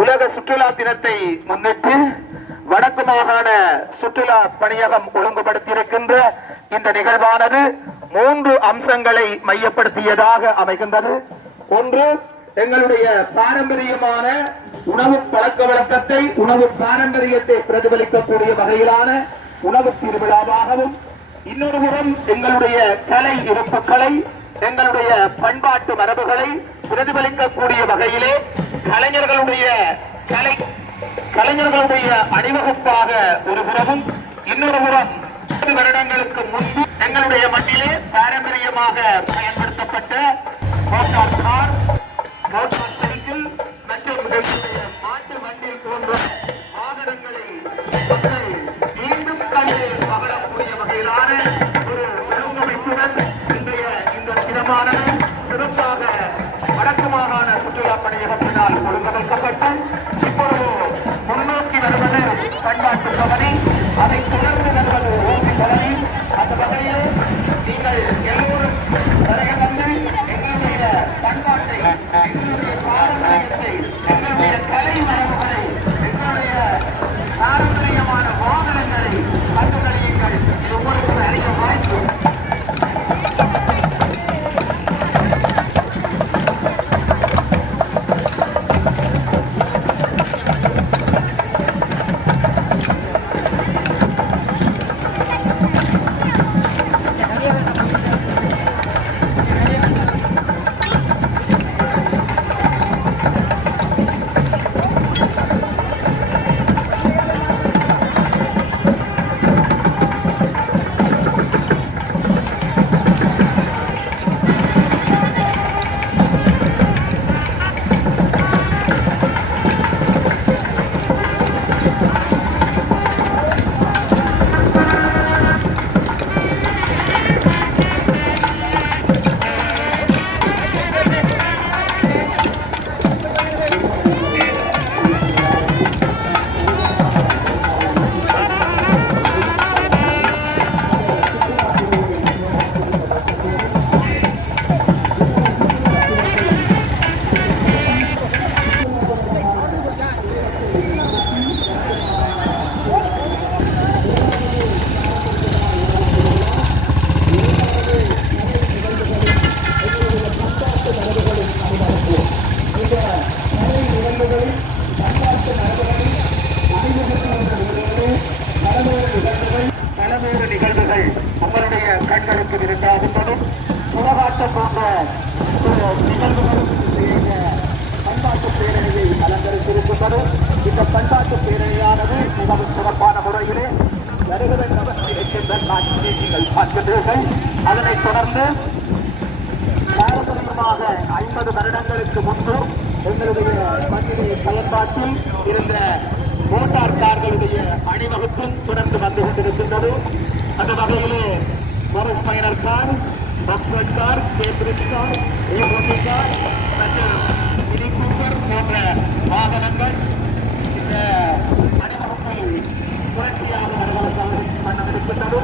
உலக சுற்றுலா தினத்தை முன்னிட்டு வடக்கு மாகாண சுற்றுலா பணியகம் ஒழுங்குபடுத்தியிருக்கின்ற இந்த நிகழ்வானது 3 அம்சங்களை மையப்படுத்தியதாக அமைகின்றது. ஒன்று, எங்களுடைய பாரம்பரியமான உணவு பழக்க வழக்கத்தை, உணவு பாரம்பரியத்தை பிரதிபலிக்கக்கூடிய வகையிலான உணவு திருவிழாவாகவும், இன்னொரு புறம் எங்களுடைய கலை இருப்புக்களை, எங்களுடைய பண்பாட்டு மரபுகளை பிரதிபலிக்கக்கூடிய வகையிலே கலைஞர்களுடைய அணிவகுப்பாக ஒரு புறமும், இன்னொரு புறம் 10 வருடங்களுக்கு முன்பு எங்களுடைய மண்ணிலே பாரம்பரியமாக பயன்படுத்தப்பட்ட மோட்டார் கார், மோட்டார் சைக்கிள் மற்றும் மாட்டு வண்டி போன்ற வாகனங்களை மக்கள் மீண்டும் கண்டு மகிழக்கூடிய வகையிலான ஒரு ஒழுங்கமைப்புடன் இன்றைய இந்த தினமானது சிறப்பாக வடக்கு மாகாண சுற்றுலா பணியகத்தினால் ஒழுங்கமைக்கப்பட்டு இப்பொழுது முன்னோக்கி வருவது பண்பாட்டு பவனி, அதை தொடர்ந்து வருவது ஓகி பவனி. அந்த வகையில் நீங்கள் எல்லோரும் வருகை வந்து எங்களுடைய பண்பாட்டை, எங்களுடைய பாரம்பரியத்தை, எங்களுடைய கலை மரபுகளை, எங்களுடைய பாரம்பரியமான வாகனங்களை கண்டுகளியுங்கள். இது உங்களுக்கு அறிய வாய்ப்பு. இந்த பண்பாட்டு பேரணியானது மிகவும் சிறப்பான முறையிலே வருகிற நீங்கள் பார்க்கின்றீர்கள். அதனைத் தொடர்ந்து பாரம்பரியமாக 50 வருடங்களுக்கு முன்பு எங்களுடைய மண்ணிலே பயன்பாட்டில் இருந்த மோட்டார் கார்களுடைய அணிவகுப்பும் தொடர்ந்து வந்து கொண்டிருக்கின்றது. அந்த வகையிலே மொரஸ் மைனர் கார், பக்ஸ்வட் car, Cambridge car, A car மற்றும் மினி கூப்பர் போன்ற வாகனங்கள் இந்த அணிவகுப்பை புரட்சியாக பண்ணவிருக்கின்றது.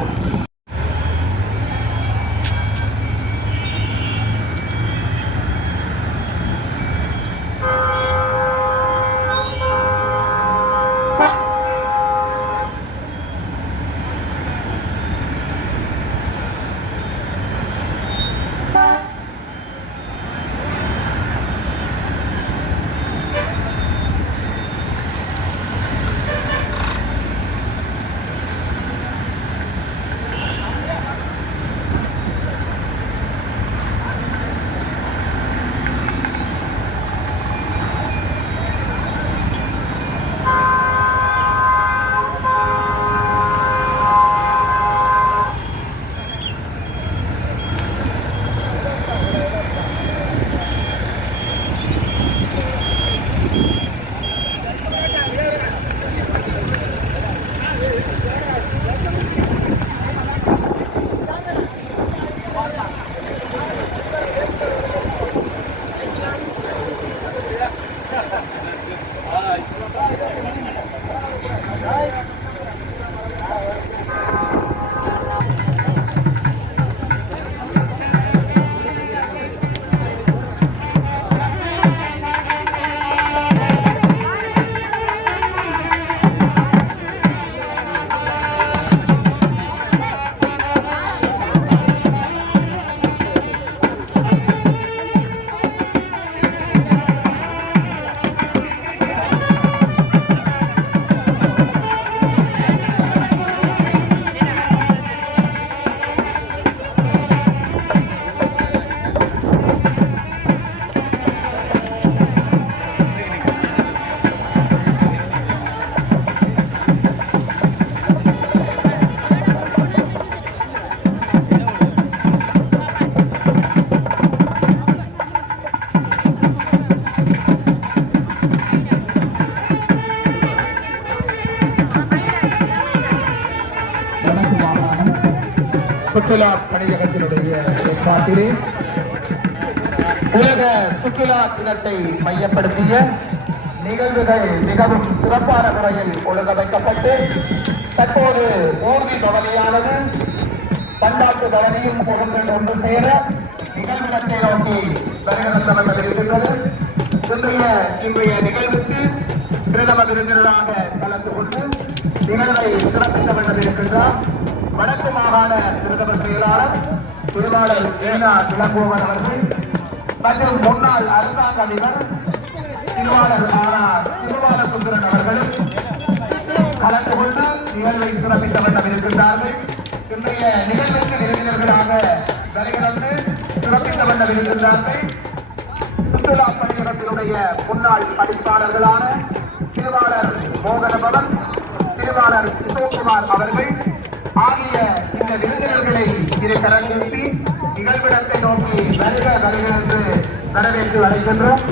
சுற்றுலா பணியகத்தினுடைய ஏற்பாட்டிலே உலக சுற்றுலா தினத்தை மையப்படுத்திய நிகழ்வுகள் மிகவும் சிறப்பான முறையில் ஒழுங்கமைக்கப்பட்டு தற்போது ஊர்தி கவனியானது பன்னாட்டு கவனியும் ஒன்று சேர நிகழ்விடத்தை நோக்கி வருகின்றது. இன்றைய நிகழ்வுக்கு பிரதம விருந்தினராக கலந்து கொண்டு நிகழ்வை சிறப்பிக்க வேண்டும் இருக்கின்றார் வடக்கு மாகாண பிரதம செயலாளர் திருவாளர் ஏனா இளங்கோவன் அவர்கள் மற்றும் முன்னாள் அரசாங்க அதிபர் திருவாளர் திருவாளசுந்தரன் அவர்கள் கலந்து கொண்டு நிகழ்வை சிறப்பிக்க வேண்டும் இருக்கின்றார்கள். இன்றைய நிகழ்வுக்கு விருந்தினர்களாக வருகிறது சிறப்பிக்க வேண்டும் இருக்கின்றார்கள். சுற்றுலா பணியகத்தினுடைய முன்னாள் படிப்பாளர்களான திருவாளர் மோகனபவன், திருவாளர் கிஷோக்குமார் அவர்கள் ஆகிய இந்த விருந்தினர்களை இதை கலந்துருத்தி நிகழ்விடத்தை நோக்கி வருக வருக என்று வரவேற்று அழைக்கின்றோம்.